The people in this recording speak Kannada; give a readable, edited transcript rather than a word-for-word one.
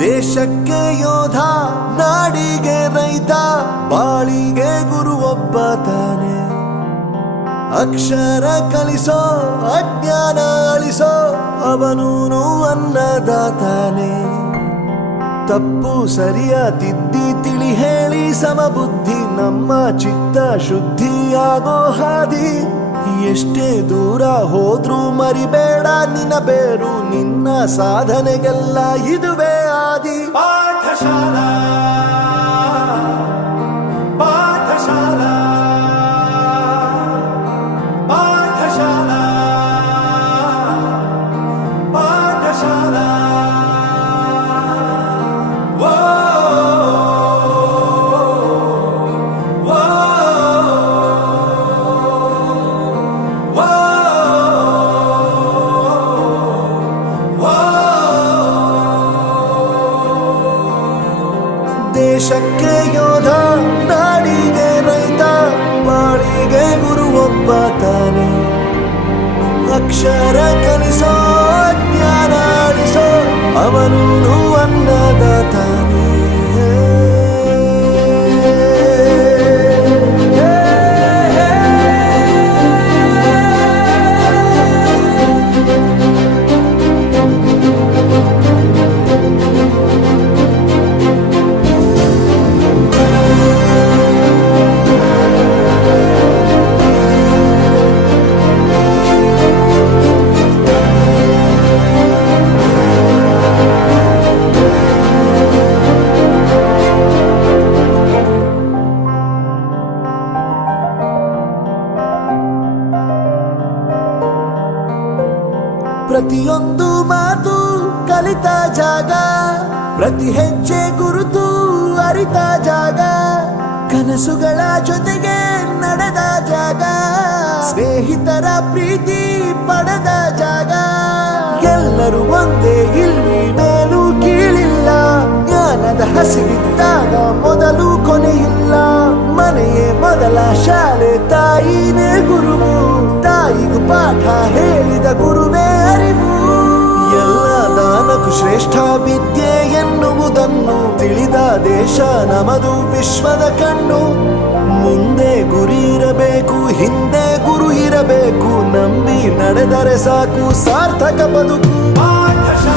ದೇಶಕ್ಕೆ ಯೋಧ, ನಾಡಿಗೆ ರೈತ, ಬಾಳಿಗೆ ಗುರು ಒಬ್ಬ ತಾನೆ. ಅಕ್ಷರ ಕಲಿಸೋ, ಅಜ್ಞಾನ ಅಳಿಸೋ, ಅವನೂನು ಅನ್ನದಾತಾನೆ. ತಪ್ಪು ಸರಿಯ ತಿದ್ದಿ ತಿಳಿ ಹೇಳಿ ಸಮಬುದ್ಧಿ ನಮ್ಮ ಚಿತ್ತ ಶುದ್ಧಿಯಾಗೋ ಹಾದಿ. ಎಷ್ಟೇ ದೂರ ಹೋದ್ರೂ ಮರಿಬೇಡ ನಿನ್ನ ಬೇರು, ನಿನ್ನ ಸಾಧನೆಗೆಲ್ಲ ಇದುವೇ ಆದಿ. ಪಾಠಶಾಲಾ ಪಾಠಶಾಲಾ ಪಾಠಶಾಲಾ ಪಾಠಶಾಲಾ. ದೇಶಕ್ಕೆ ಯೋಧ, ನಾಡಿಗೆ ರೈತ, ಬಾಳಿಗೆ ಗುರು ಒಬ್ಬ ತಾನೆ. ಅಕ್ಷರ ಕಲಿಸೋ, ಜ್ಞಾನ ಅಳಿಸೋ, ಅವನೂನು ಅನ್ನದಾತಾನೆ. ಪ್ರತಿಯೊಂದು ಮಾತು ಕಲಿತ ಜಾಗ, ಪ್ರತಿ ಹೆಜ್ಜೆ ಗುರುತು ಅರಿತ ಜಾಗ, ಕನಸುಗಳ ಜೊತೆಗೆ ನಡೆದ ಜಾಗ, ಸ್ನೇಹಿತರ ಪ್ರೀತಿ ಪಡೆದ ಜಾಗ. ಎಲ್ಲರೂ ಒಂದೇ, ಇಲ್ಲಿ ಮೇಲೂ ಕೀಳಿಲ್ಲ, ಜ್ಞಾನದ ಹಸಿವಿದ್ದಾಗ ಮೊದಲು ಕೊನೆಯಿಲ್ಲ. ಮನೆಯೇ ಮೊದಲ ಶಾಲೆ, ತಾಯಿನೇ ಗುರುವು, ತಾಯಿಗೂ ಪಾಠ ಹೇಳಿದ ಗುರುವೇ ಅರಿವು. ಎಲ್ಲ ದಾನಕ್ಕೂ ಶ್ರೇಷ್ಠ ವಿದ್ಯೆ ಎನ್ನುವುದನ್ನು ತಿಳಿದ ದೇಶ ನಮದು, ವಿಶ್ವದ ಕಣ್ಣು. ಮುಂದೆ ಗುರಿ ಇರಬೇಕು, ಹಿಂದೆ ಗುರು ಇರಬೇಕು, ನಂಬಿ ನಡೆದರೆ ಸಾಕು ಸಾರ್ಥಕ ಬದುಕು. ಪಾಠಶಾಲಾ